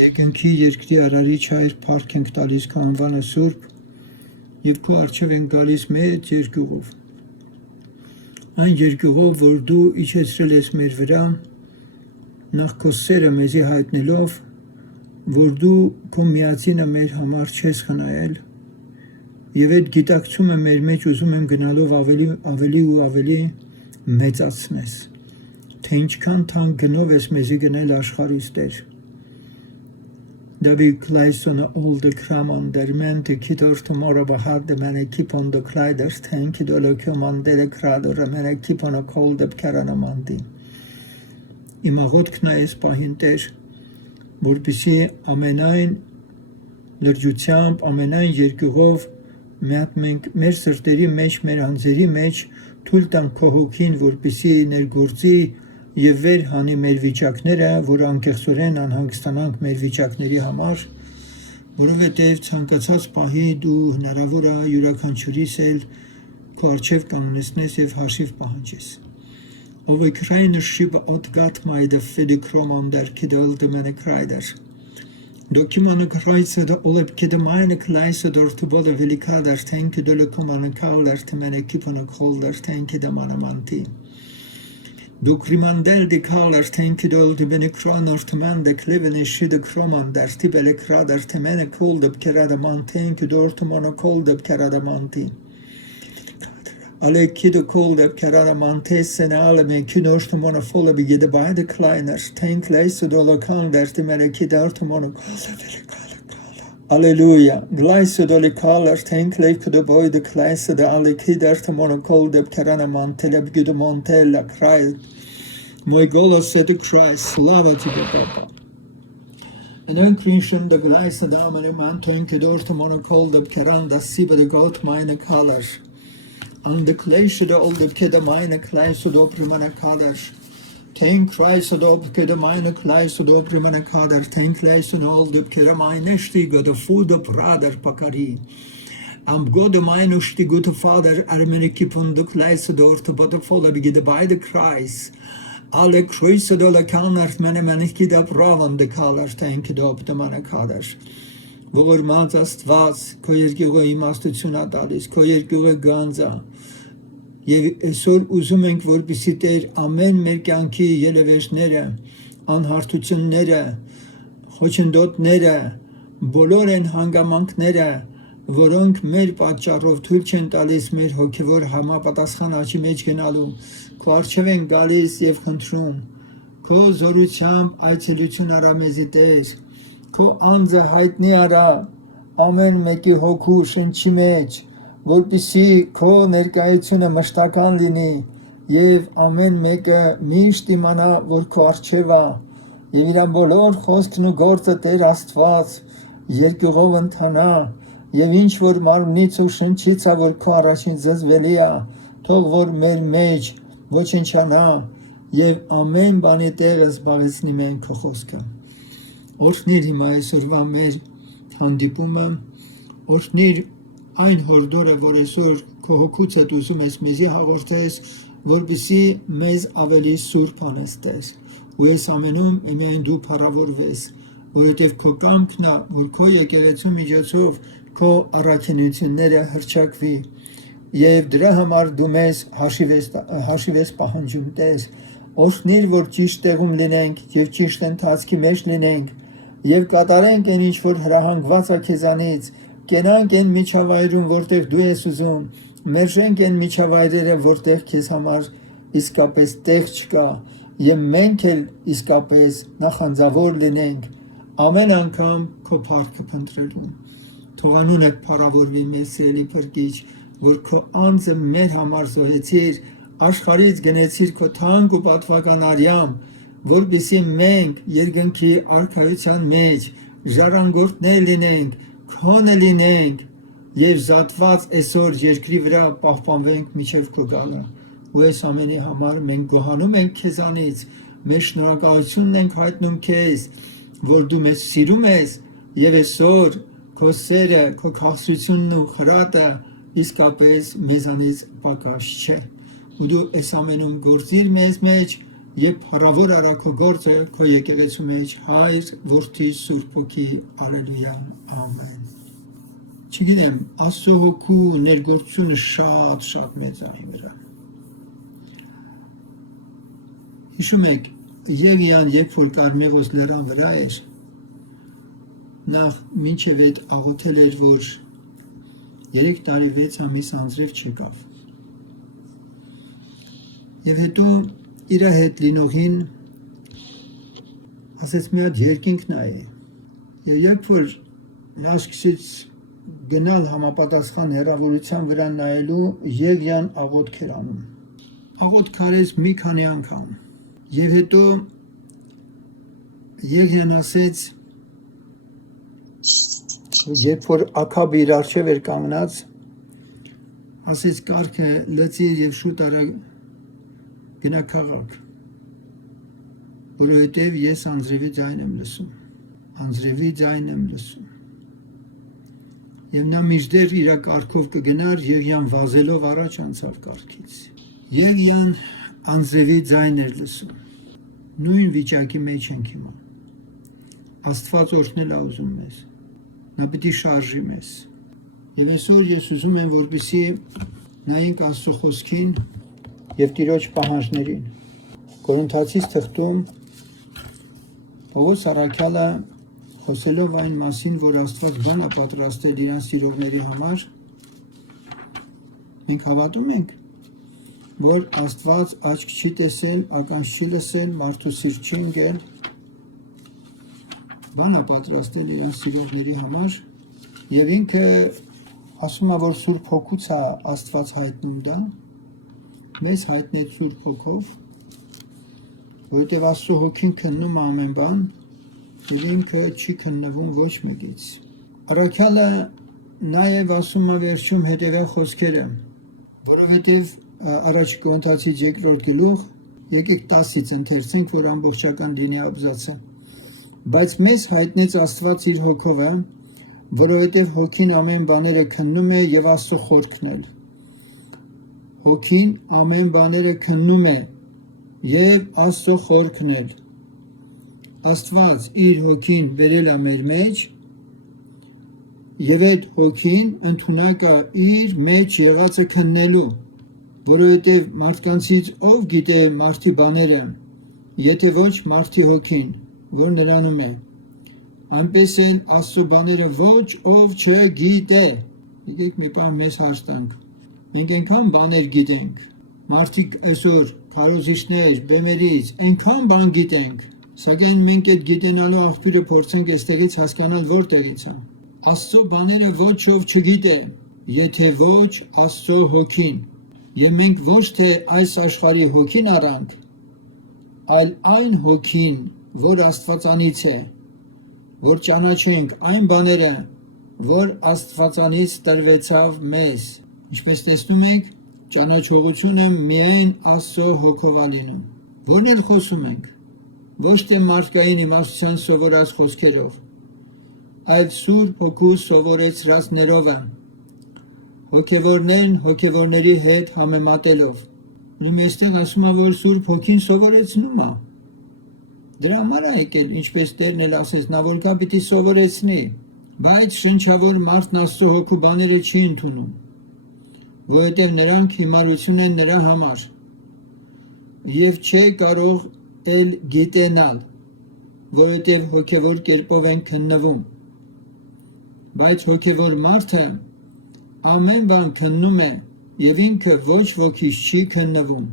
Երկնքի երկրի արարիչ Հայր, փառք ենք տալիս քո անվանը Սուրբ եւ քո առջև ենք գալիս մեծ երկյուղով։ Այն երկյուղով, որ դու իջեցրել ես մեր վրա, նախ քո սերը մեզի հայտնելով, որ դու քո միածինը մեր համար չես խնայել, եւ այդ գիտակցումը մեր մեջ ուզում եմ գնալով ավելի ու ավելի մեծացնես, թե ինչքան թանկ գնով ես մեզի գնել աշխարհից Տեր։ David Clayson all the Cramon to Kitor tomorrow had the man keep on the Clyders, thank you, Dolocum de Crado, and keep on a cold up Caranamandi. Imagot Knais Pahintesh, Burpisi, Amenain, Lerjuchamp, Amenain Yerkugov, Matmink, Mercerteri Mech, Meranzeri Mech, Tultan Kohokin, Burpisi, Nergurzi, Եվ վեր հանի մեր վիճակները, որ անկեղծորեն անհանգստանանք մեր վիճակների համար, որովհետև ցանկացած պահի դու հնարավոր է յուրաքանչյուրիս էլ քո առջև կանգնեցնես եւ հաշիվ պահանջես։ Ով է քրայնը շիբ օդ գատ մայդը ֆեդիկրոմանդեր կիդել դմենը քրայդեր։ Դոկիմանը քրայցը դա օլեբ կիդը մայնը քլայսը դորթու բոդը վելիկադեր թենքը դոլոկոմանը կալեր թմենը կիպոնը քոլդեր թենքը դմանամանտի։ Docrimandel de Caller Tankidol de Benecranor Tamanda Clevene Shida Cromander Tibelecrader Temena cold up Caradamontain to Dortomona cold up Caradamonti. Ale Kido cold up Caradamontes and Alame Kinostomona Folla begida by the Kleiners, Tank Lace to Dolocanders, the Melekidartomona. Alleluia. Glycodoli colors, tank lake to the boy, the class of the Alikidar to monocol de Caranamontella, Gudamontella, cried. My God said to Christ, Slava to the Papa. And then Christian, the glass of the Amanaman, tankidor to monocol de Caranda, Siba the goat minor colors. And the clash of the old Kedamina class of the Oprimana colors. Tank Christ of the minor class of the Oprimana color, tank lace and all the Keramine Stigo, the food of Radar Pakari. Am God the minus the good father, Armenikip on the class of the butterfly begin by the Christ. Alle Kreuz of the Canard, many manikida Bravan the colors, tank it up the Manacadas. Vor Mazast was, Koyergo Imastunalis, Koyergo Ganza. Եվ այսօր ուզում ենք որպեսզի Տեր ամեն մեր կյանքի ելևէջները, անհարթությունները, խոչընդոտները, բոլոր այն հանգամանքները, որոնք մեր պատճառով թույլ չեն տալիս մեր հոգևոր համապատասխան աճի մեջ գնալու, քո առջև են գալիս եւ խնդրում, քո զորությամբ այցելություն արա մեզի Տեր, քո անձը հայտնի արա ամեն մեկի հոգու շնչի մեջ, որպեսզի քո ներկայությունը մշտական լինի եւ ամեն մեկը միշտ իմանա որ քո առջև է եւ իր բոլոր խոսքն ու գործը Տեր Աստված երկյուղով ընթանա եւ ինչ որ մարմնից ու շնչից է որ քո առաջին զզվելի է թող որ մեր մեջ ոչնչանա եւ ամեն բանի տեղը զբաղեցնի մենք քո խոսքը օրհնիր հիմա այսօրվա մեր հանդիպումը օրհնիր այն հորդորը, որ այսօր քո հոգուց հետ ուզում ես մեզի հաղորդես, որպեսզի մեզ ավելի սուրբ անես Տեր, ու այս ամենում միայն դու փառավորվես, որովհետև քո կամքն է, որ քո եկեղեցու միջոցով քո առաքինությունները հռչակվի, եւ դրա համար դու մեզ հաշիվ ես պահանջում Տեր, օրհնիր, որ ճիշտ տեղում լինենք եւ ճիշտ ընթացքի մեջ լինենք, եւ կատարենք այն ինչ որ հրահանգված է քեզանից Կենանք են միջավայրում, որտեղ դու ես ուզում, մերժենք են միջավայրերը, որտեղ քեզ համար իսկապես տեղ չկա, եւ մենք էլ իսկապես նախանձավոր լինենք, ամեն անգամ քո փառքը փնտրելուն։ Թող անունդ փառավորվի մեր սիրելի Փրկիչ, որ քո անձը մեր համար զոհեցիր, աշխարհից գնեցիր քո թանկ ու պատվական արյամ, որպեսզի մենք երկնքի արքայության մեջ ժառանգորդներ լինենք, Քոնը լինենք եւ զատված այսօր երկրի վրա պահպանվենք միջև քո գալը ու այս ամենի համար մենք գոհանում ենք քեզանից մեր շնորհակալությունն ենք հայտնում քեզ որ դու մեզ սիրում ես եւ այսօր քո սերը քո քաղցրությունն ու խրատը իսկապես մեզանից պակաս չէ ու դու այս ամենում գործիր մեզ մեջ Եվ փառավոր արա քո գործը քո եկեղեցու մեջ Հայր, Որդի, Սուրբ Հոգի, Ալելույա, ամեն։ Չգիտեմ, Աստծո հոգու ներգործությունը շատ մեծ է իմ վրա։ Հիշում եք, Եվիան, երբ որ Կարմեղոս լեռան վրա էր, նախ մինչև այդ աղոթել էր, որ 3 տարի 6 ամիս անձրև չեկավ։ Եվ հետո իր հետ լինողին ասեց մի հատ երկինք նայի։ Եվ երբ որ նա սկսեց գնալ համապատասխան հեռավորության վրա նայելու, Եվիան աղոթք էր անում։ Աղոթք արեց մի քանի անգամ։ Եվ հետո Եվիան ասեց, երբ որ Աքաբը իր առջև էր կանգնած, ասեց կառքը լծիր եւ շուտ արա գնա քաղաք, որովհետև ես անձրևի ձայն եմ լսում, անձրևի ձայն եմ լսում։ Եվ նա միշտեր իր կառքով կգնար, Եվիան վազելով առաջ անցավ կառքից։ Եվիան անձրևի ձայն էր լսում։ Նույն վիճակի մեջ ենք հիմա։ Աստված օրհնել է ուզում մեզ։ Նա պիտի շարժի մեզ։ Եվ այսօր ես ուզում եմ, որպեսզի նայենք Աստծո խոսքին և Տիրոջ պահանջներին։ Կորինթացիս թղթում Պողոս առաքյալը խոսելով այն մասին, որ Աստված բան է պատրաստել իրան սիրողների համար, մենք հավատում ենք, որ Աստված աչք չի տեսել, ականջ չի լսել, մարդու սիրտ չի ընկել, բան է պատրաստել իրան սիրողների համար, և ինքը ասում է, որ Սուրբ Հոգուց է Աստված հայտնում դա, մեզ հայտնեց Սուրբ Հոգով, որովհետև Աստծո Հոգին քննում է ամեն բան, և ինքը չի քննվում ոչ մեկից։ Առաքյալը նաև ասում է վերջում հետևյալ խոսքերը, որովհետև առաջ Կորինթացիս 2-րդ գլուխ, եկեք 10-ից ընթերցենք, որ ամբողջական լինի абզացը։ Բայց մեզ հայտնեց Աստված իր Հոգով, որովհետև Հոգին ամեն բաները քննում է և Աստծո խորհուրդն էլ։ Հոգին ամեն բաները քննում է և Աստծո խորհուրդն էլ։ Աստված իր Հոգին բերել է մեր մեջ, և այդ Հոգին ընդունակ է իր մեջ եղածը քննելու, որովհետև մարդկանցից ով գիտե մարդի բաները, եթե ոչ մարդի Հոգին, որ նրանում է, այնպես էլ Աստծո բաները ոչ ով չգիտե։ Եկեք մի բան մեզ հարց տանք։ Մենք այնքան բաներ գիտենք, մարդիկ այսօր քարոզիչներ, բեմերից, այնքան բան գիտենք, սակայն մենք այդ գիտենալու աղբյուրը փորձենք այստեղից հասկանալ որտեղից է։ Աստծո բաները ոչ ով չգիտե, եթե ոչ Աստծո Հոգին։ Եվ մենք ոչ թե այս աշխարհի հոգին առանք, այլ այն Հոգին, որ Աստվածանից է, որ ճանաչենք այն բաները, որ Աստվածանից տրվեցավ մեզ։ Ինչպես տեսնում եք, ճանաչողությունը միայն Աստծո Հոգով է լինում։ Որն էլ խոսում ենք, ոչ թե մարդկային իմաստության սովորած խոսքերով, այլ Սուրբ Հոգու սովորեցրածներով, հոգևորներն հոգևորների հետ համեմատելով։ Ուրեմն այստեղ ասում է, որ Սուրբ Հոգին սովորեցնում է։ Դրա համար է եկել, ինչպես Տերն էլ ասեց, նա որ կա պիտի սովորեցնի, բայց շնչավոր մարդն Աստծո Հոգու բաները չի ընդունում, որովհետև նրանք հիմարություն են նրա համար, և չէ կարող էլ գիտենալ, որովհետև հոգևոր կերպով են քննվում, բայց հոգևոր մարդը ամեն բան քննում է և ինքը ոչ ոքից չի քննվում,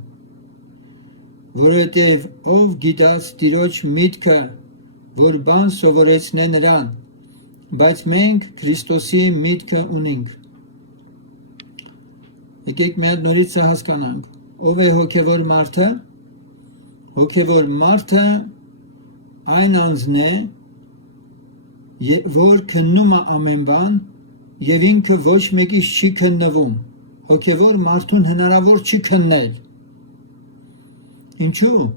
որովհետև ով գիտած Տիրոջ միտքը, որ բան սովորեցնե նրան, բայց մենք Քրիստոսի միտքը ունենք։ Եկեք մի հատ նորից հասկանանք, ով է հոգևոր մարդը։ Հոգևոր մարդը այն անձն է, որ քննում է ամեն բան և ինքը ոչ մեկից չի քննվում։ Հոգևոր մարդուն հնարավոր չի քննել։ Ինչու՞։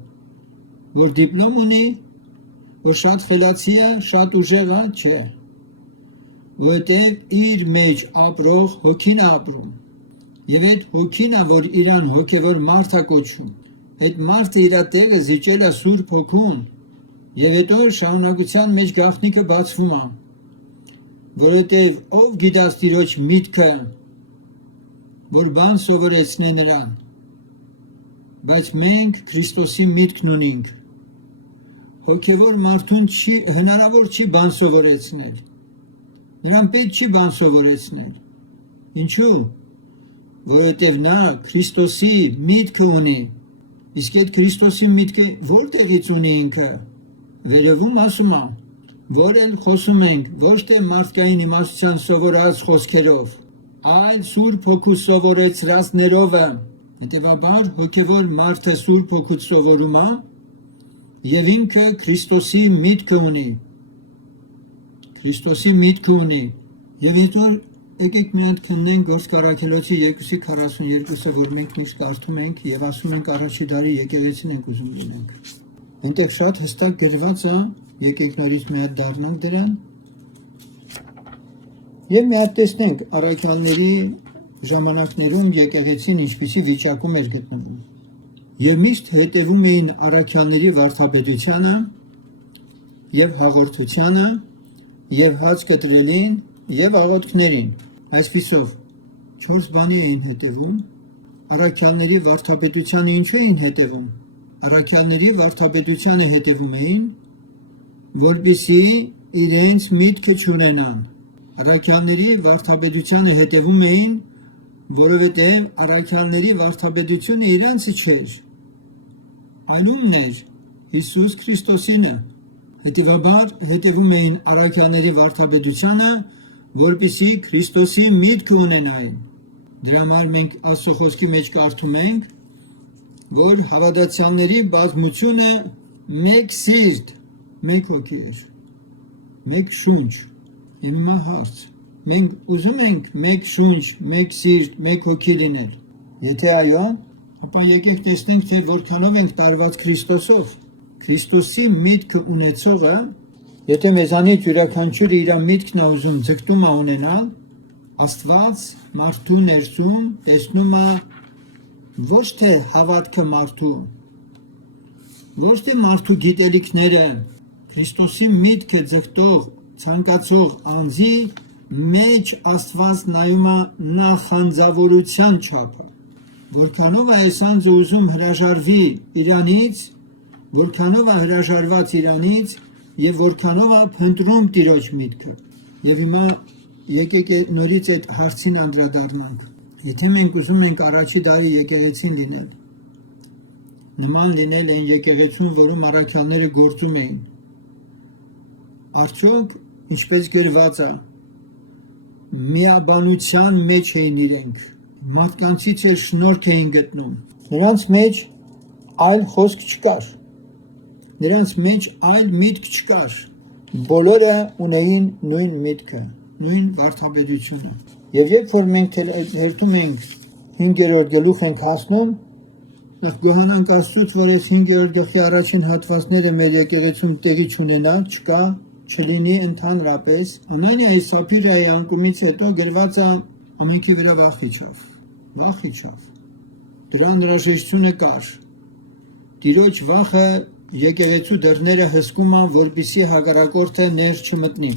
Որ դիպլոմ ունի, որ շատ խելացի է, շատ ուժեղ է, չէ։ Որովհետև իր մեջ ապրող հոգին է ապրում։ Եվ այդ հոգին է, որ իրան հոգևոր մարդ է կոչում։ այդ մարդը իր տեղը զիջել է Սուրբ Հոգուն եւ հետո շարունակության մեջ գաղտնիքը բացվում է, որովհետեւ ով գիտած Տիրոջ միտքը, որ բան սովորեցնե նրան, բայց մենք Քրիստոսի միտքն ունենք։ Հոգևոր մարդուն հնարավոր չի բան սովորեցնել, նրան պետք չի բան սովորեցնել, ինչու՞, որովհետև նա Քրիստոսի միտքը ունի, իսկ այդ Քրիստոսի միտքը որտեղից ունի ինքը, վերևում ասում է, որ էլ խոսում ենք, ոչ թե մարդկային իմաստության սովորած խոսքերով, այլ Սուրբ Հոգու սովորեցրածներով է, հետևաբար հոգևոր մարդը Սուրբ Հոգուց սովորում է, եւ ինքը Քրիստոսի միտքը ունի, եւ հետո եկեք մի հատ քննենք Գործք Առաքելոցի 2:42-ը, որ մենք միշտ կարդում ենք եւ ասում ենք առաջի դարի եկեղեցին ենք ուզում լինենք։ Այնտեղ շատ հստակ գրված է, եկեք նորից մի հատ դառնանք դրան եւ մի հատ տեսնենք առաքյալների ժամանակներում եկեղեցին ինչպիսի վիճակում էր գտնվում։ Եվ միշտ հետևում էին առաքյալների վարդապետությանը եւ հաղորդությանը եւ հաց կտրելին եւ աղոթքներին։ Այսպիսով 4 բանի էին հետևում։ Առաքյալների վարդապետությանը ինչու էին հետևում։ Առաքյալների վարդապետությանը հետևում էին, որպեսզի իրենց միտքը չունենան։ Առաքյալների վարդապետությանը հետևում էին, որովհետեւ առաքյալների վարդապետությունը իրենցը չէր, այլումն էր Հիսուս Քրիստոսինը։ Հետևաբար հետևում էին առաքյալների վարդապետությանը, որպեսզի Քրիստոսի միտքը ունենային։ Դրա համար մենք Աստծո խոսքի մեջ կարդում ենք, որ հավատացյալների բազմությունը մեկ սիրտ, մեկ հոգի էր, մեկ շունչ։ Հիմա հարց. մենք ուզում ենք մեկ շունչ, մեկ սիրտ, մեկ հոգի լինել։ Եթե այո, ապա եկեք տեսնենք, թե որքանով ենք տարված Քրիստոսով։ Քրիստոսի միտքը ունեցողը, եթե մեզանից յուրաքանչյուրը իր միտքն է ուզում ձգտում է ունենալ, Աստված մարդու ներսում տեսնում է ոչ թե հավատքը մարդու, ոչ թե մարդու գիտելիքները, Քրիստոսի միտքը ձգտող, ցանկացող անձի մեջ Աստված նայում է նախանձավորության չափը, որքանով է այս անձը ուզում հրաժարվի իրանից, որքանով է հրաժարված իրանից եւ որքանով է փնտրում Տիրոջ միտքը։ Եվ հիմա եկեք նորից այդ հարցին անդրադառնանք։ Եթե մենք ուզում ենք առաջի դարի եկեղեցին լինել, նման լինել այն եկեղեցուն, որում առաքյալները գործում էին, արդյոք ինչպես գրված է, միաբանության մեջ էին իրենք, մարդկանցից էլ շնորհք էին գտնում։ Նրանց մեջ այլ խոսք չկար, նրանց մեջ այլ միտք չկար։ Բոլորը ունեին նույն միտքը, նույն վարդապետությունը։ Եվ երբ որ մենք հերթում ենք 5-րդ գլուխ ենք հասնում, գոհանանք Աստծուց, որ այս 5-րդ գլխի առաջին հատվածները մեր եկեղեցում տեղի չունենա, չկա, չլինի ընդհանրապես։ Անանիայի Սափիրայի անկումից հետո գրված է ամենքի վրա վախ իջավ։ Դրա անհրաժեշտությունը կար։ Տիրոջ վախը եկեղեցու դռները հսկում է, որպեսզի հակառակորդը ներ չմտնի։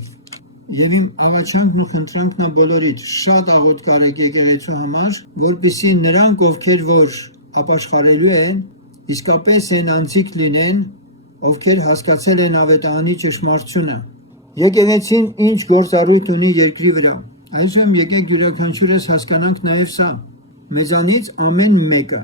Եվ իմ աղաչանքն ու խնդրանքն է բոլորիդ, շատ աղոթք արեք եկեղեցու համար, որպեսզի նրանք, ովքեր որ ապաշխարելու են, իսկապես այն անձիկ լինեն, ովքեր հասկացել են ավետարանի ճշմարտությունը։ Եկեղեցին ինչ գործառույթ ունի երկրի վրա։ Այսօր եկեք յուրաքանչյուրս հասկանանք նաև սա։ Մեզանից ամեն մեկը,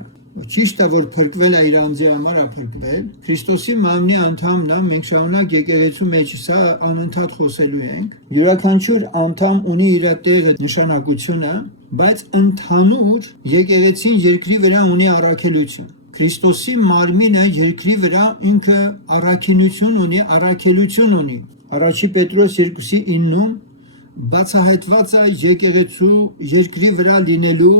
ճիշտ է, որ փրկվել է իր անձի համար է փրկվել, Քրիստոսի մարմնի անդամն է, մենք շարունակ եկեղեցու մեջ սա անընդհատ խոսելու ենք։ Յուրաքանչյուր անդամ ունի իր տեղը, նշանակությունը, բայց ընդհանուր եկեղեցին երկրի վրա ունի առաքելություն։ Քրիստոսի մարմինը երկրի վրա ինքը առաքելություն ունի։ Առաջի Պետրոս 2:9-ում բացահայտված է եկեղեցու երկրի վրա լինելու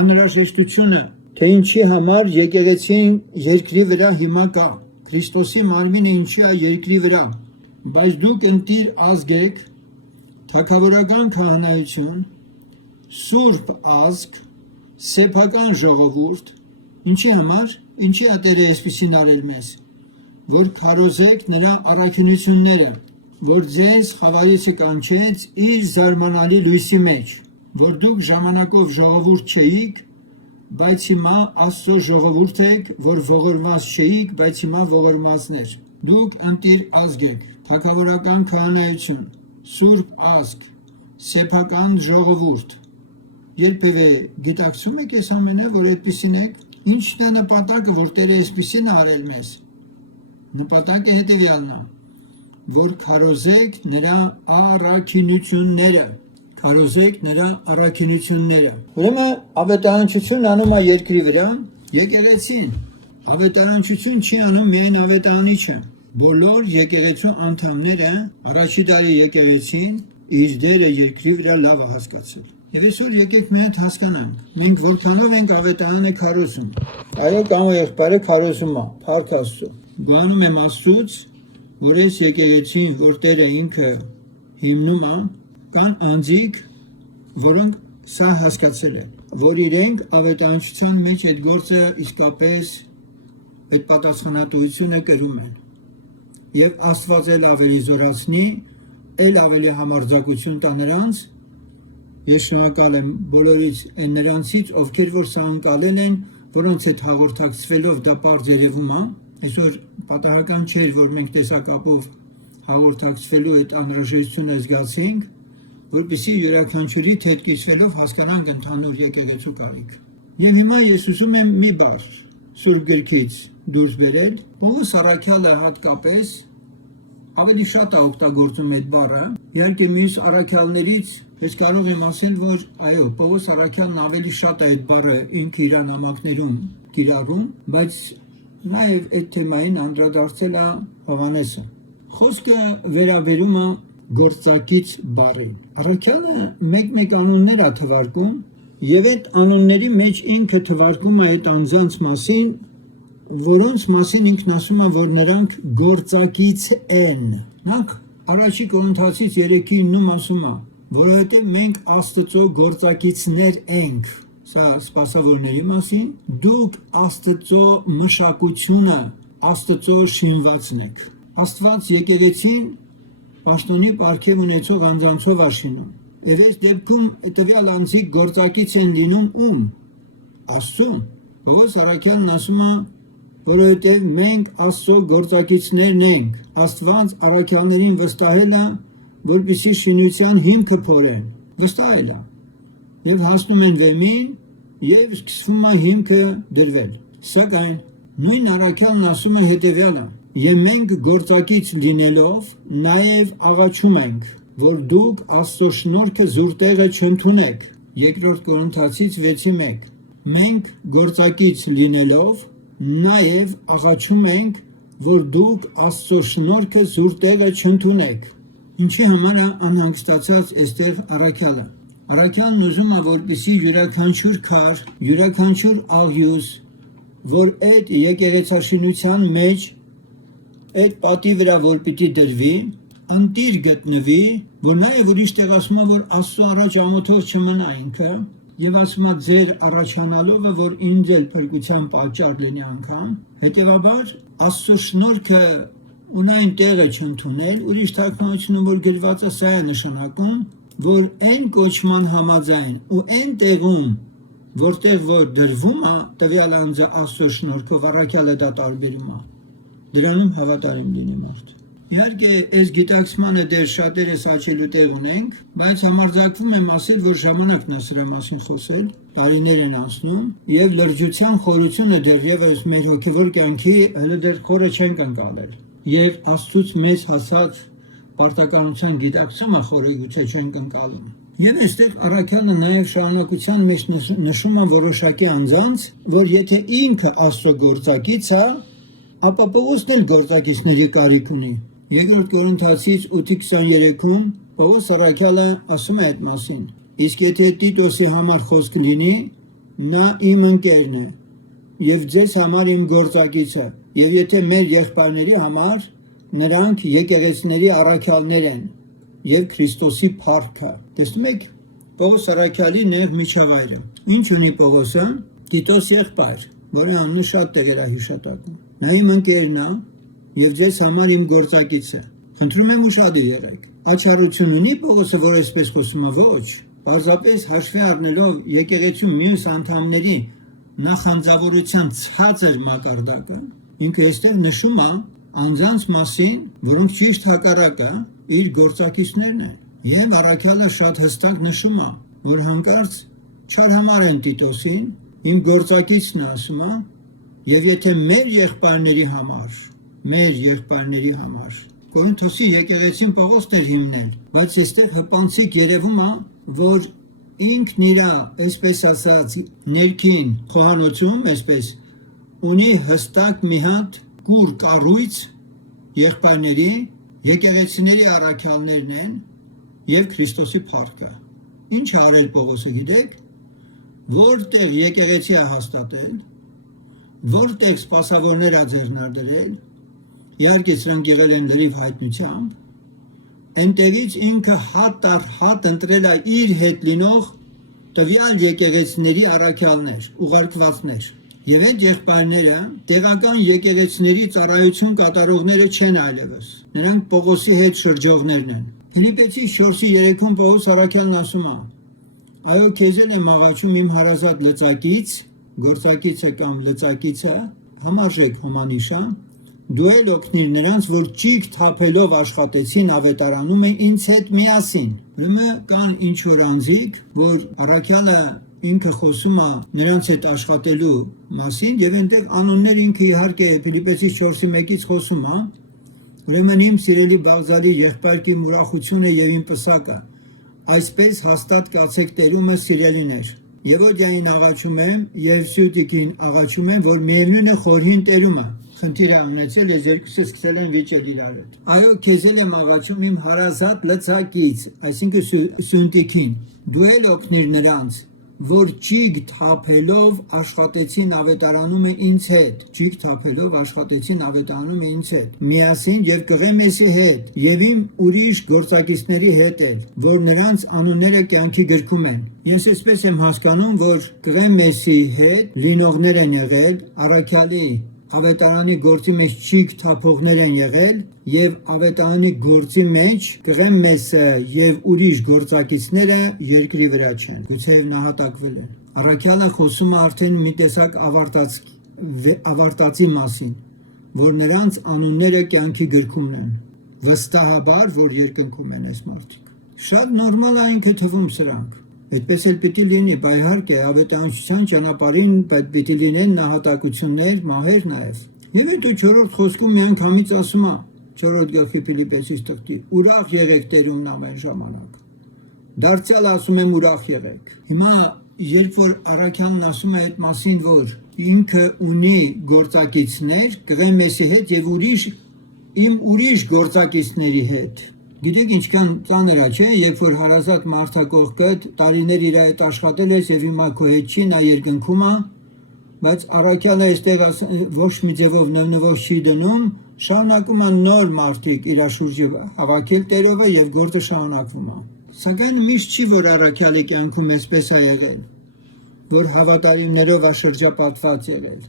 անհրաժեշտությունը, թե ինչի համար եկեղեցին երկրի վրա հիմա կա, Քրիստոսի մարմինը ինչի է երկրի վրա, բայց դուք ընտիր ազգ եք, թագավորական քահանայություն, սուրբ ազգ, սեփական ժողովուրդ, Ինչի համար, ինչի է Տերը այսպեսին արել մեզ, որ քարոզեք նրա առաքինությունները, որ ձեզ խավարիցը կանչեց իր զարմանալի լույսի մեջ, որ դուք ժամանակով ժողովուրդ չէիք, բայց հիմա Աստծո ժողովուրդ եք, որ ողորմած չէիք, բայց հիմա ողորմածներ։ Դուք ընտիր ազգ եք, թագավորական քահանայություն, սուրբ ազգ, սեփական ժողովուրդ։ Երբևէ գիտակցում եք այս ամենը, որ այդպիսին եք։ Ինչն է նպատակը, որ Տերը այսպիսին արել մեզ։ Նպատակը հետևյալն է, որ քարոզեք նրա առաքինությունները, քարոզեք նրա առաքինությունները։ Ուրեմն ավետարանչություն անում է երկրի վրա եկեղեցին։ Ավետարանչություն չի անում միայն ավետարանիչը։ Բոլոր եկեղեցու անդամները առաջի դարի եկեղեցին իր դերը երկրի վրա լավ է հասկացել։ Եվ այսօր եկեք մի հատ հասկանանք, մենք որքանով ենք ավետարանը քարոզում։ Այո, կամ եղբայրը քարոզում է, փառք Աստծո։ Գանում եմ Աստծուց, որ այս եկեղեցին, որ Տերը ինքը հիմնում է, կան անձիկ, որոնք սա հասկացել են, որ իրենք ավետարանչության մեջ այդ գործը իսկապես այդ պատասխանատվությունը կրում են։ Եվ Աստված էլ ավելի զորացնի, էլ ավելի համարձակություն տա նրանց։ Ես շնորհակալ եմ բոլորից այն նրանցից, ովքեր որ սա անցալել են, որոնց հետ հաղորդակցվելով դա պարզ երևում է։ Այսօր պատահական չէր, որ մենք տեսակապով հաղորդակցվելու այդ անհրաժեշտությունը զգացենք, որպեսզի յուրաքանչյուրի հետ կիսվելով հասկանանք ընդհանուր եկեղեցու կարիք։ Եվ հիմա ես ուզում եմ մի բառ Սուրբ Գրքից դուրս բերել։ Պողոս առաքյալը հատկապես ավելի շատ է օգտագործում այդ բառը։ Իհարկե մյուս առաքյալներից ես կարող եմ ասել, որ այո, Պողոս առաքյալն ավելի շատ է այդ բառը ինքը իր նամակներում կիրառում, բայց նաև այդ թեմային անդրադարձել է Հովհաննեսը։ Խոսքը վերաբերում է գործակից բառին։ Առաքյալը մեկ-մեկ անուններ է թվարկում, եւ այդ անունների մեջ ինքը թվարկում է այդ անձանց մասին, որոնց մասին ինքն ասում է, որ նրանք գործակից են։ Նախ առաջի Կորինթացից 3:9 ասում է, որովհետև մենք Աստծո գործակիցներ ենք։ Սա սպասավորների մասին, դուք Աստծո մշակությունը, Աստծո շինվածն եք։ Աստված եկեղեցին պաշտոնի պարգև ունեցող անձանցով աշինում։ Եվ այս դեպքում տվյալ անձիկ գործակից են լինում ում։ Աստծուն։ Պողոս առաքյալն ասում է, որովհետև մենք Աստծո գործակիցներն ենք։ Աստված առաքյալներին վստահել է, որպեսզի շինության հիմքը փորեն։ Վստահել է։ Եվ հասնում են վեմին, եւ սկսվում է հիմքը դրվել։ Սակայն նույն առաքյալն ասում է հետևյալը. Եվ մենք գործակից լինելով նաև աղաչում ենք, որ դուք Աստծո շնորհքը զուր տեղը չընդունեք։ Երկրորդ Կորինթացից 6:1 Մենք գործակից լինելով նաև աղաչում ենք, որ դուք Աստծո շնորհքը զուր տեղը չընդունեք։ Ինչի համար է անհանգստացած այստեղ առաքյալը։ Առաքյալն ուզում է, որպեսզի յուրաքանչյուր քար, յուրաքանչյուր աղյուս, որ այդ եկեղեցաշինության մեջ այդ պատի վրա որ պիտի դրվի, ընտիր գտնվի, որ նաև ուրիշ տեղ ասում է, որ Աստծո առաջ ամոթով չմնա ինքը, եւ ասում է ձեր առաջանալովը, որ ինձ էլ փրկության պատճառ լինի անգամ, հետեւաբար Աստծո շնորհքը ունայն տեղը չընդունել, ուրիշ թարգմանությունում որ գրված է սա է նշանակում, որ այն կոչման համաձայն ու այն տեղում, որտեղ որ դրվում է տվյալ անձը Աստծո շնորհքով առաքյալը դա տարբերում է։ Դրանում հավատարիմ լինի մարդ։ Իհարկե, այս գիտակցմանը դեռ շատերս աչելու տեղ ունենք, բայց համարձակվում եմ ասել, որ ժամանակն է սրա մասին խոսել, տարիներ են անցնում, եւ լրջության խորությունը դեռևս մեր հոգեվոր կյանքի հələ դեռ խորը չենք ընկալել։ Եվ Աստծուց մեզ հասած պարտականության գիտակցումը խորը գուցե չենք ընկալում։ Եվ այստեղ առաքյալը նաև շարունակության մեջ նշում է որոշակի անձանց, որ եթե ինքը Աստծո գործակից է, ապա Պողոսն էլ գործակիցների կարիք ունի։ Երկրորդ Կորինթացից 8:23-ում Պողոս առաքյալը ասում է այդ մասին. Իսկ եթե Տիտոսի համար խոսք լինի, նա իմ ընկերն է, եւ ձեզ համար իմ գործակիցը, եւ եթե մեր եղբայրների համար, նրանք եկեղեցիների առաքյալներ են եւ Քրիստոսի փառքը։ Տեսնում եք Պողոս առաքյալի նեղ միջավայրը։ Ինչ ունի Պողոսը? Տիտոս եղբայր։ որի անունը շատ տեղեր է հիշատակում։ Նա իմ ընկերն է եւ ձեզ համար իմ գործակից է։ Խնդրում եմ ուշադիր եղեք։ Աչառություն ունի Պողոսը, որ այսպես խոսում է, ոչ։ Պարզապես հաշվի առնելով եկեղեցու մյուս անդամների նախանձավորության ցածր մակարդակը, ինքը այստեղ նշում է անձանց մասին, որոնք ճիշտ հակառակը իր գործակիցներն են։ Եվ առաքյալը շատ հստակ նշում է, որ հանկարծ չարհամարեն Տիտոսին, իմ գործակիցն է ասում է, եւ եթե մեր եղբայրների համար Կորինթոսի եկեղեցին Պողոսն էր հիմնել, բայց այստեղ հպանցիկ երևում է, որ ինքն իր, այսպես ասած, ներքին խոհանոցում, այսպես, ունի հստակ մի հատ կուր կառույց եղբայրների, եկեղեցիների առաքյալներն են եւ Քրիստոսի փառքը։ Ինչ արել Պողոսը գիտեք, որտեղ եկեղեցի է հաստատել, որտեղ սպասավորներ է ձեռնարկել, իհարկե սրանք եղել են լրիվ հայտնությամբ, այնտեղից ինքը հատ առ հատ ընտրել է իր հետ լինող տվյալ եկեղեցիների առաքյալներ, ուղարկվածներ։ Եվ այդ եղբայրները տեղական եկեղեցիների ծառայություն կատարողները չեն այլևս։ Նրանք Պողոսի հետ շրջողներն են։ Ֆիլիպպեցի 4:3-ում Պողոս առաքյալն ասում է. այո, քեզ եմ աղաչում իմ հարազատ լծակից, գործակիցը կամ լծակիցը, համարժեք հոմանիշը, դու էլ օգնիր նրանց, որ ճիգ թափելով աշխատեցին ավետարանում է ինձ հետ միասին։ Ուրեմն կան ինչ որ անձիկ, որ առաքյալը ինքը խոսում է նրանց հետ աշխատելու մասին եւ այնտեղ անուններ ինքը իհարկե Ֆիլիպպեցի 4:1-ից խոսում է։ Ուրեմն իմ սիրելի Բաղձալի եղբայրքի ուրախությունը եւ իմ պսակը այսպես հաստատ կացեք Տերումը սիրելիներ։ Եվոդիային աղաչում եմ եւ Սյուտիկին աղաչում եմ, որ միևնույն է խորհին Տերումը։ Խնդիր է ունեցել, ես երկուսը սկսել են վիճել իրար հետ։ Այո, քեզ եմ աղաչում իմ հարազատ լծակից, այսինքն Սյուտիկին, դու էլ օգնիր նրանց, որ ճիգ թափելով աշխատեցին ավետարանում է ինձ հետ, միասին եւ Կղեմեսի հետ, եւ իմ ուրիշ գործակիցների հետ էլ, որ նրանց անունները կյանքի գրքում են։ Ես այսպես եմ հասկանում, որ Կղեմեսի հետ լինողներ են եղել, առաքյալի ավետարանի գործի մեջ ճիգ թափողներ են եղել եւ ավետարանի գործի մեջ Կղեմեսը եւ ուրիշ գործակիցները երկրի վրա չեն, գուցեև նահատակվել են։ Առաքյալը խոսում է արդեն մի տեսակ ավարտածի մասին, որ նրանց անունները կյանքի գրքումն են, վստահաբար, որ երկնքում են այս մարդիկ։ Շատ նորմալ է ինքը թվում սրանք։ Այդպես էլ պիտի լինի, բայց իհարկե ավետարանչության ճանապարհին պիտի լինեն նահատակություններ, մահեր նաև։ Եվ հետո 4-րդ խոսքում միանգամից ասում է 4-րդ գլխի Ֆիլիպպեցիս տղտի. ուրախ եղեք Տերումն ամեն ժամանակ։ Դարձյալ ասում եմ ուրախ եղեք։ Հիմա երբ որ առաքյալն ասում է այդ մասին, որ ինքը ունի գործակիցներ Կղեմեսի հետ եւ ուրիշ գործակիցների հետ, գիտեք ինչքան ծանր է, չէ՞, երբ որ հարազատ մարդակողքը տարիներ իր հետ աշխատել ես եւ հիմա քո հետ չի, նա երկնքում է, բայց առաքյալը այստեղ ոչ մի ձևով նվնվոց չի դնում, շարունակում է նոր մարդիկ իր շուրջը հավաքել Տերովը եւ գործը շարունակվում է։ Սակայն միշտ չի, որ առաքյալի կյանքում այսպես է եղել, որ հավատարիմներով է շրջապատված եղել։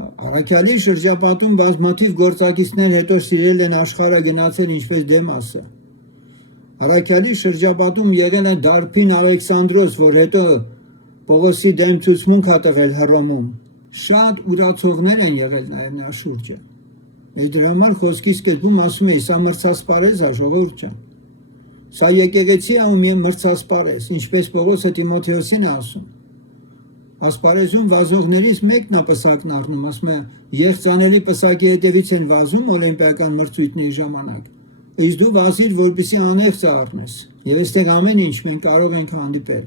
Առաքյալի շրջապատում բազմաթիվ գործակիցներ հետո սիրել են աշխարհը գնացել ինչպես Դեմասը։ Առաքյալի շրջապատում եղել է Դարփին Ալեքսանդրոս, որ հետո Պողոսի դեմ ցուցմունք է տվել Հռոմում։ Շատ ուրացողներ են եղել նաև նա շուրջը։ Դրա համար խոսքի սկզբում ասում էի, սա մրցասպարեզ է, ժողովուրդ ջան։ Սա եկեղեցի է ու մի մրցասպարեզ, ինչպես Պողոսը Տիմոթեոսին է ասում։ Ասպարեզում վազողներից մեկն է պսակն առնում, ասում է, եղծանելի պսակի հետևից են վազում օլիմպիական մրցույթների ժամանակ։ Իսկ դու վազիր, որպեսզի անեղծը առնես։ Եվ այստեղ ամեն ինչ մենք կարող ենք հանդիպել։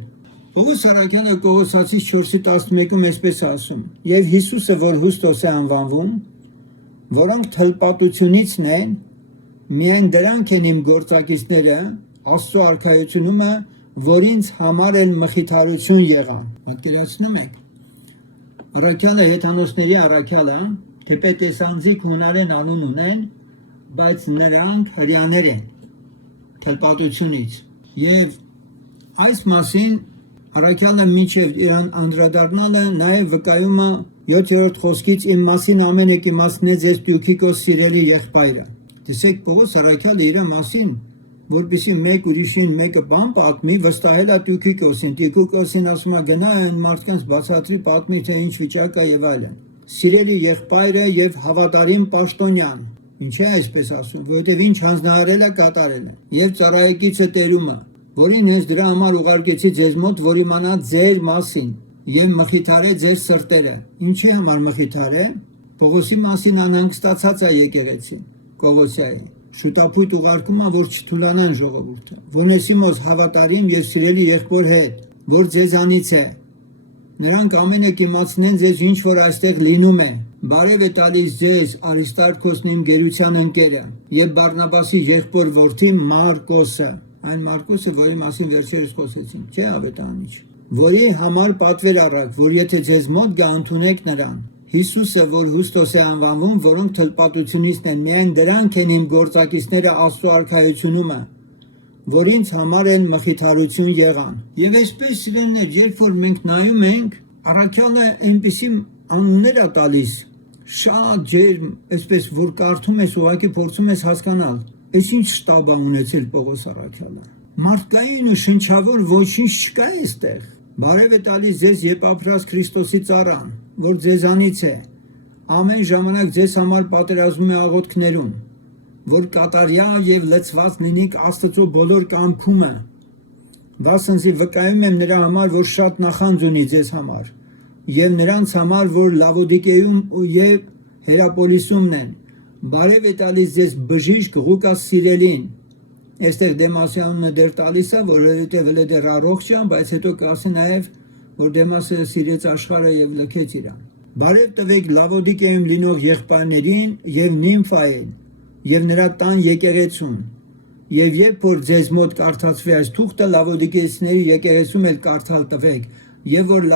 Պողոս առաքյալը Կողոսացիս 4:11-ում այսպես ասում. եւ Հիսուսը, որ Հուստոս է անվանվում, որոնք թլպատությունիցն են, միայն դրանք են իմ գործակիցները Աստծո արքայությունումը, որ ինձ համար էլ մխիթարություն եղան։ Պատկերացնում եք, առաքյալը հեթանոսների առաքյալը, թեպետ տեսանձիկ հունարեն անուն ունեն, բայց նրանք հրյաներ են թլպատությունից։ Եվ այս մասին Առաքյալը մինչև իրան անդրադառնալը նաև վկայում է 7-րդ խոսքից իմ մասին ամեն եք իմացնե ձեզ Տյուքիկոս սիրելի եղբայրը։ Տեսեք Պողոս առաքյալը իր մասին, որպեսզի մեկ ուրիշին մեկը բան պատմի, վստահել է Տյուքիկոսին։ Տյուքիկոսին ասում է գնա այն մարդկանց բացատրի պատմի թե ինչ վիճակ է եւ այլն։ Սիրելի եղբայրը եւ հավատարիմ պաշտոնյան։ Ինչ է այսպես ասում, որովհետեւ ինչ հանձնարարել է կատարել է։ Եվ ծառայեկիցը տերումը, որին հենց դրա համար ուղարկեցի ձեզ մոտ, որ իմանա ձեր մասին եւ մխիթարե ձեր սրտերը։ Ինչի համար մխիթարե։ Պողոսի մասին անհանգստացած է եկեղեցին Կողոսիայի։ Շուտապույտ ուղարկում է, որ չթուլանան ժողովուրդը։ Վոնեսիմոս հավատարիմ եւ սիրելի եղբոր հետ, որ ձեզանից է։ Նրանք ամենը կիմացնեն ձեզ ինչ որ այստեղ լինում է։ Բարև է տալիս ձեզ Արիստարքոսն իմ գերության ընկերը եւ Բարնաբասի եղբոր որդի Մարկոսը, այն Մարկոսը, որի մասին վերջերս խոսեցինք, չէ՞ ավետարանիչ, որի համար պատվեր առակ, որ եթե ձեզ մոտ գա ընդունեք նրան։ Հիսուսը, որ Հուստոս է անվանվում, որոնք թլպատությունիցն են, միայն դրանք են իմ գործակիցները Աստծո արքայությունում, որ ինձ համար են մխիթարություն եղան։ Եվ այսպես սիրելիներ, երբ որ մենք նայում ենք, առաքյալը այնպիսի անուններ է տալիս, շատ ջերմ, այսպես որ կարդում ես, ուղղակի փորձում ես հասկանալ, այս ինչ շտաբ է ունեցել Պողոս առաքյալը։ Մարդկային ու շնչավոր ոչինչ չկա այստեղ։ Բարև է տալիս ձեզ Եփափրաս Քրիստոսի ծառան, որ ձեզանից է, ամեն ժամանակ ձեզ համար պատերազմում է աղոթքներում, որ կատարյալ եւ լցված լինիք Աստծո բոլոր կամքումը։ Վասնզի վկայում եմ նրա համար, որ շատ նախանձ ունի ձեզ համար, եւ նրանց համար, որ Լավոդիկեում եւ Հերապոլիսումն են։ Բարև է տալիս ձեզ բժիշկ Ղուկաս սիրելին։ Այստեղ Դեմասի անունը դեռ տալիս է, որովհետև հələ դեռ առողջ է, բայց հետո կասի նաև, որ Դեմասը սիրեց աշխարհը եւ լքեց իրան։ Բարև տվեք Լավոդիկեում լինող եղբայրներին եւ Նիմֆային եւ նրա տան եկեղեցուն։ Եվ երբ որ ձեզ մոտ կարդացվի այս թուղթը, Լավոդիկեցիների եկեղեցում էլ կարդալ տվեք, եւ որ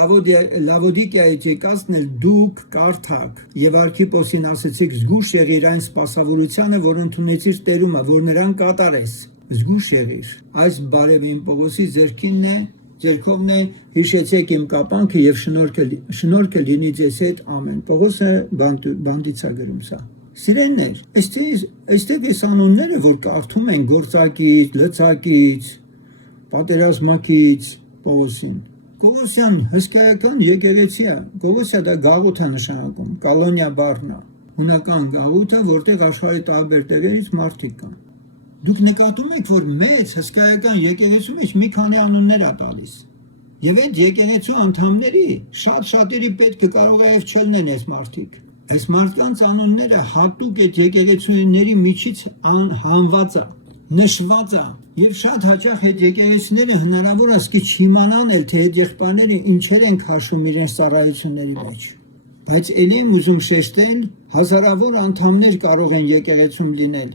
Լավոդիկիայից եկածն էլ դուք կարդաք։ Եվ Արքիպոսին ասեցիք զգուշ եղիր այն սպասավորությանը, որ ընդունեցիր տերումը, որ նրան կատարես։ Զգուշ եղիր։ Այս բարևին Պողոսի ձեռքինն է, ձեռքովն է, հիշեցեք իմ կապանքը եւ շնորհքը լինի ձեզ հետ, ամեն։ Պողոսը բանդից է գրում սա։ Սիրելիներ, այստեղ այս անունները, որ կարդում են գործակից, լցակից, պատերազմակից Պողոսին, Կողոսյան հսկայական եկեղեցի է, Կողոսիա դա գաղութ է նշանակում, կալոնիա բառն է, հունական գաղութը, որտեղ աշխարհի տարբեր տեղերից մարդիկ կան։ Դուք նկատում եք, որ մեծ հսկայական եկեղեցու մեջ մի քանի անուններ է տալիս։ Եվ այդ եկեղեցու անդամների շատ-շատերի պետք կարող է եւ չլինեն այս մարդիկ։ Այս մարդկանց անունները հատուկ այդ եկեղեցուների միջից հանված է, նշված է, եւ շատ հաճախ այդ եկեղեցիները հնարավոր է սկիչ իմանան էլ, թե այդ եղբայրները ինչեր են քաշում իրենց ծառայությունների մեջ։ Բայց ելի եմ ուզում շեշտել, հազարավոր անդամներ կարող են եկեղեցում լինել,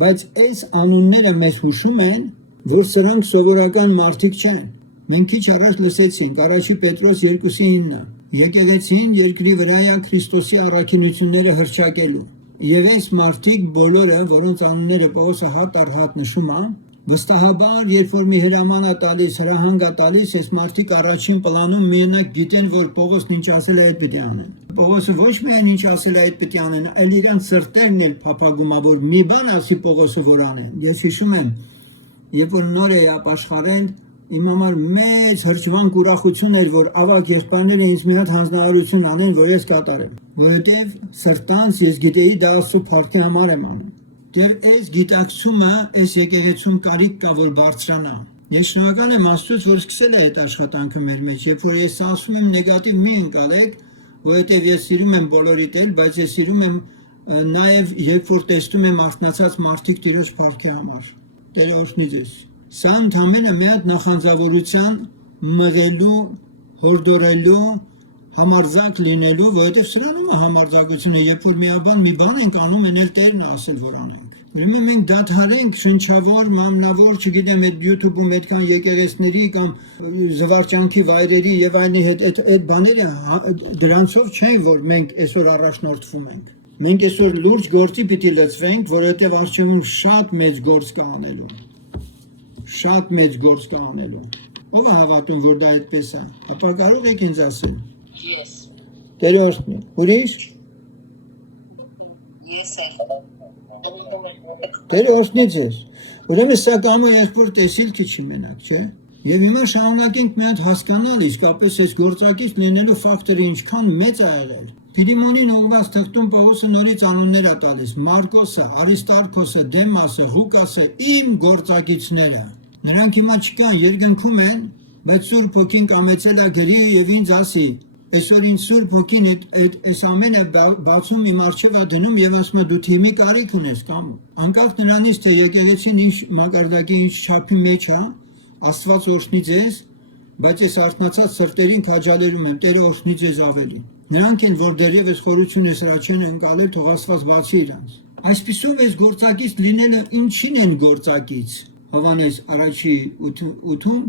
բայց այս անունները մեզ հուշում են, որ սրանք սովորական մարդիկ չեն։ Մենք քիչ առաջ լսեցինք առաջի Պետրոս 2:9. Եկեղեցին երկրի վրա է Քրիստոսի առաքինությունները հռչակելու։ Եվ այս մարդիկ բոլորը, որոնց անունները Պողոսը հատ առ հատ նշում է, վստահաբար, երբ որ մի հրաման է տալիս, հրահանգ է տալիս, այս մարդիկ առաջին պլանում միանակ գիտեն, որ Պողոսն ինչ ասել է, այդ պիտի անեն։ Պողոսը ոչ միայն ինչ ասել է, այդ պիտի անեն, այլ իրանց սրտերն էլ փափագում է, որ մի բան ասի Պողոսը, որ անեն։ Ես հիշում եմ, երբ որ նոր էի ապաշխարել, իմ համար մեծ հրճվանք ուրախություն էր, որ ավագ եղբայրները ինձ մի հատ հանձնարարություն անեն, որ ես կատարեմ, որովհետև սրտանց ես գիտեի դա Աստծո փառքի համար եմ անում։ Դեռ այս գիտակցումը, այս եկեղեցում կարիք կա, որ բարձրանա։ Ես շնորհակալ եմ Աստծուց, որ սկսել է այդ աշխատանքը մեր մեջ, երբ որ ես ասում եմ նեգատիվ մի ընկալեք, որովհետև ես սիրում եմ բոլորիդ էլ, բայց ես սիրում եմ նաև երբ որ տեսնում եմ արթնացած մարդիկ Տիրոջ փառքի համար։ Տերը օրհնի ձեզ։ Սա ընդամենը մի հատ նախանձավորության մղելու, հորդորելու, համարձակ լինելու, որովհետև սրանում է համարձակությունը, երբ որ մի բան ենք անում, են էլ Տերն է ասել, որ անենք։ Ուրեմն մենք դադարենք շնչավոր, մամնավոր, չգիտեմ, այդ YouTube-ում այդքան եկեղեցների կամ զվարճանքի վայրերի եւ այլնի հետ այդ բաները դրանցով չէ, որ մենք այսօր առաջնորդվում ենք։ Մենք այսօր լուրջ գործի պիտի լծվենք, որովհետև առջևում շատ մեծ գործ կա անելու։ Շատ մեծ գործ կա անելու։ Ով է հավատում, որ դա այդպես է։ Ապա կարող եք ինձ ասել։ Yes. Տերը օրհնի։ Ուրիշ։ Yes, sir. Տերը օրհնի ձեզ։ Ուրեմն սա կամը երկրորդ տեսիլքը չի մենակ, չէ՞։ Եվ հիմա շարունակենք մի հատ հասկանալ իսկապես այս գործակից լինելու ֆակտորը ինչքան մեծ է եղել։ Դիդիմոնին ուղղված թղթում Պողոսը նորից անուններ է տալիս. Մարկոսը, Արիստարքոսը, Դեմասը, Ղուկասը իմ գործակիցները։ Նրանք հիմա չկան, երկնքում են, բայց Սուրբ Հոգին կամեցել է գրի եւ ինձ ասի. այսօր ինձ Սուրբ Հոգին այս ամենը բացում իմ առջև է դնում եւ ասում է դու թիմի կարիք ունես կամ անկախ նրանից թե եկեղեցին ինչ մակարդակի ինչ չափի մեջ է, Աստված օրհնի ձեզ, բայց այս արթնացած սրտերին քաջալերում եմ, Տերը օրհնի ձեզ ավելի։ Նրանք են, որ դեռևս խորություն հրաշ չեն ընկալել, թող Աստված բացի իրանց։ Այսպիսով այս գործակից լինելը ինչին են գործակից։ Հովհաննես առաջի 8-ում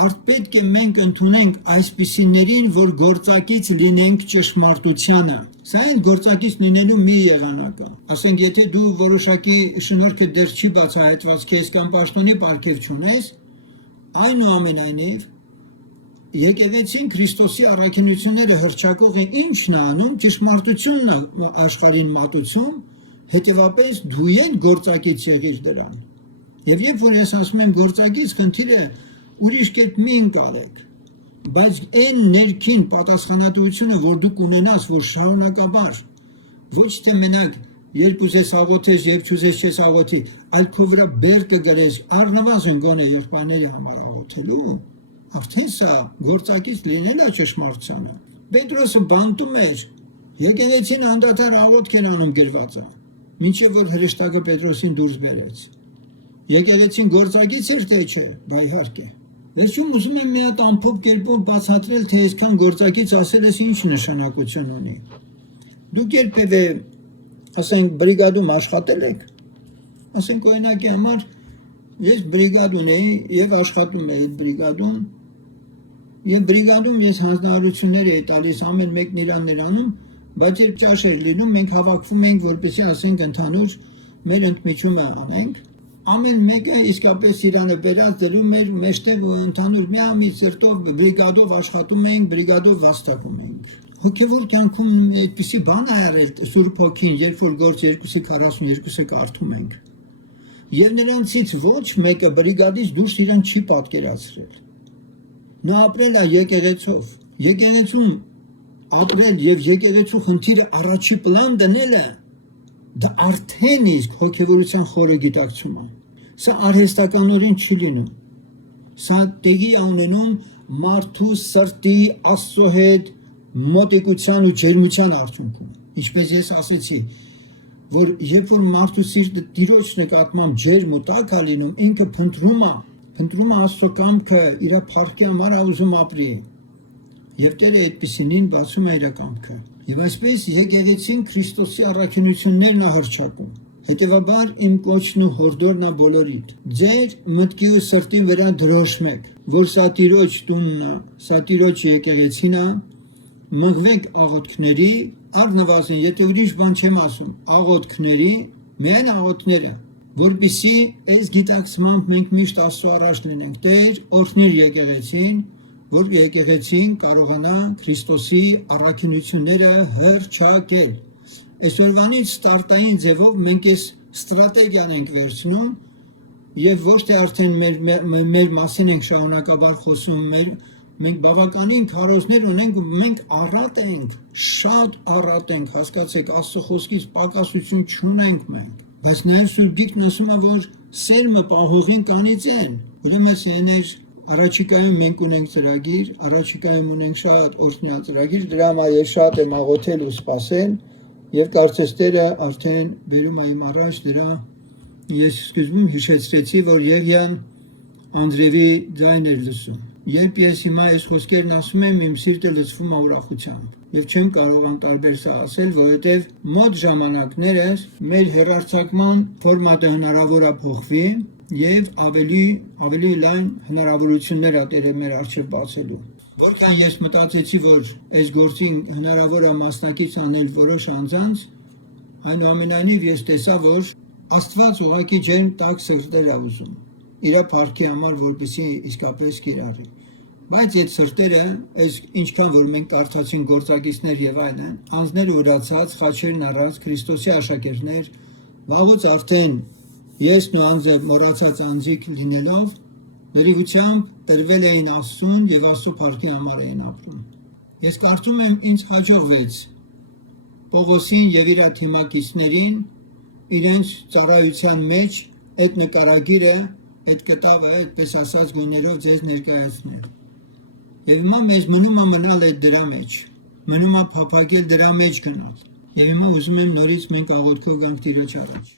Պետք է մենք ընդունենք այսպիսիներին, որ գործակից լինենք ճշմարտությանը։ Սա էլ գործակից լինելու մի եղանակ է։ Ասենք, եթե դու որոշակի շնորհքը դեռ չի բացահայտված քեզ կամ պաշտոնի պարգև չունես, այնուամենայնիվ եկեղեցին Քրիստոսի առաքինությունները հռչակող է ինչն է անում, ճշմարտությունն է աշխարհին մատուցում, հետևաբար դու են գործակից եղիր դրան։ Եվ երբ որ ես ասում եմ գործակից, խնդիրը ուրիշ կերպ մի ընկալեք, բայց այն ներքին պատասխանատվությունը, որ դուք ունենաս, որ շարունակաբար, ոչ թե մենակ երբ ուզես աղոթես, երբ չուզես չես աղոթի, այլ քո վրա բեր կգրես, առնվազն գոնե եղբայրների համար աղոթելու, արդեն սա գործակից լինել է ճշմարտությանը։ Պետրոսը բանտում էր, եկեղեցին անդադար աղոթք էր անում գրված է, մինչև որ հրեշտակը Պետրոսին դուրս բերեց։ Եկեղեցին գործակից էր թե չէ, բա իհարկե։ Վերջում ուզում եմ մի հատ ամփոփ կերպով բացատրել, թե այսքան գործակից ասելս ինչ նշանակություն ունի։ Դուք երբևէ, ասենք, բրիգադում աշխատել եք։ Ասենք, օրինակի համար ես բրիգադ ունեի եւ աշխատում էի այդ բրիգադում։ Եվ բրիգադում ես հանձնարարություններ էի տալիս, ամեն մեկն իրան էր անում, բայց երբ ճաշ էր լինում, մենք հավաքվում էինք, որպեսզի ասենք ընդհանուր մեր ընդմիջումը անենք։ Ամեն մեկը իսկապես իրանը բերած դրում էր մեջտեղ ու ընդհանուր միամիտ սրտով բրիգադով աշխատում էինք, բրիգադով վաստակում էինք։ Հոգևոր կյանքում այդպիսի բան է արել Սուրբ Հոգին, երբ որ գործ 2:42-ը կարդում ենք։ Եվ նրանցից ոչ մեկը բրիգադից դուրս իրան չի պատկերացրել։ Նա ապրել է եկեղեցով։ Եկեղեցում ապրել եւ եկեղեցու խնդիրը առաջի պլան դնելը դա արդեն իսկ հոգևորության խորը գիտակցում է։ Սա արհեստականորեն չի լինում։ Սա տեղի է ունենում մարդու սրտի Աստծո հետ մոտիկության ու ջերմության արդյունքում։ Ինչպես ես ասեցի, որ երբ որ մարդու սիրտը Տիրոջ նկատմամբ ջերմ ու տաք է լինում, ինքը փնտրում է Աստծո կամքը, իր փառքի համար է ուզում ապրի։ Եվ Տերը այդպիսինին բացում է իր կամքը։ Եվ այսպես եկեղեցին Քրիստոսի առաքինություններն է հռչակում։ Հետևաբար իմ կոչն ու հորդորն է բոլորիդ։ Ձեր մտքի ու սրտի վրա դրոշմեք, որ սա Տիրոջ տունն է, սա Տիրոջ եկեղեցին է, մղվեք աղոթքների, առնվազն եթե ուրիշ բան չեմ ասում, աղոթքների, միայն աղոթքները, որպեսզի այս գիտակցմամբ մենք միշտ Աստծո առաջ լինենք։ Տեր, օրհնիր եկեղեցին, որ եկեղեցին կարողանա Քրիստոսի առաքինությունները հռչակել։ Այսօրվանից ստարտային ձևով մենք այս ստրատեգիան ենք վերցնում եւ ոչ թե արդեն մեր մասին ենք շարունակաբար խոսում, մենք բավականին քարոզներ ունենք ու մենք առատ ենք, շատ առատ ենք, հասկացեք, Աստծո խոսքից պակասություն չունենք մենք։ Բայց նաեւ Սուրբ Գիրքն ասում է, որ սերմը պահողին կանիծեն։ Ուրեմն սեներ Առաջիկայում մենք ունենք ծրագիր, առաջիկայում ունենք շատ օրհնյալ ծրագիր, դրա համար ես շատ եմ աղոթել ու սպասել եւ կարծես Տերը արդեն բերում է իմ առաջ դրա։ Ես սկզբում հիշեցրեցի, որ Եղիան Անդրեևի ձայնն էր լսում։ Երբ ես հիմա այս խոսքերն ասում եմ, իմ սիրտը լցվում է ուրախությամբ եւ չեմ կարող անտարբեր սա ասել, որովհետեւ մոտ ժամանակներս մեր հեռարձակման ֆորմատը հնարավոր է փոխվի եւ ավելի լայն հնարավորություններ ա Տերը մեր առջև բացելու։ Որքան ես մտածեցի, որ այս գործին հնարավոր է մասնակից անել որոշ անձանց, այնուամենայնիվ ես տեսա, որ Աստված ուղղակի ջերմ տաք սրտեր է ուզում։ իր փառքի համար, որպեսզի իսկապես կիրառի։ Բայց այդ սրտերը, այս ինչքան որ մենք կարդացին գործակիցներ եւ այլն, անձները ուրացած, խաչերն առած, Քրիստոսի աշակերտներ, վաղուց արդեն եսն ու անձը մոռացած անձիկ լինելով, լրիվությամբ տրվել էին Աստծուն եւ Աստծո փառքի համար էին ապրում։ Ես կարծում եմ ինձ հաջողվեց Պողոսին եւ իր թիմակիցներին իրենց ծառայության մեջ այդ նկարագիրը, այդ կտավը, այդպես ասած գույներով ձեզ ներկայացնել։ Եվ հիմա մեզ մնում է մնալ այդ դրա մեջ, մնում է փափագել դրա մեջ գնալ։ Եվ հիմա ուզում եմ նորից մենք աղոթքով գանք Տիրոջ առաջ։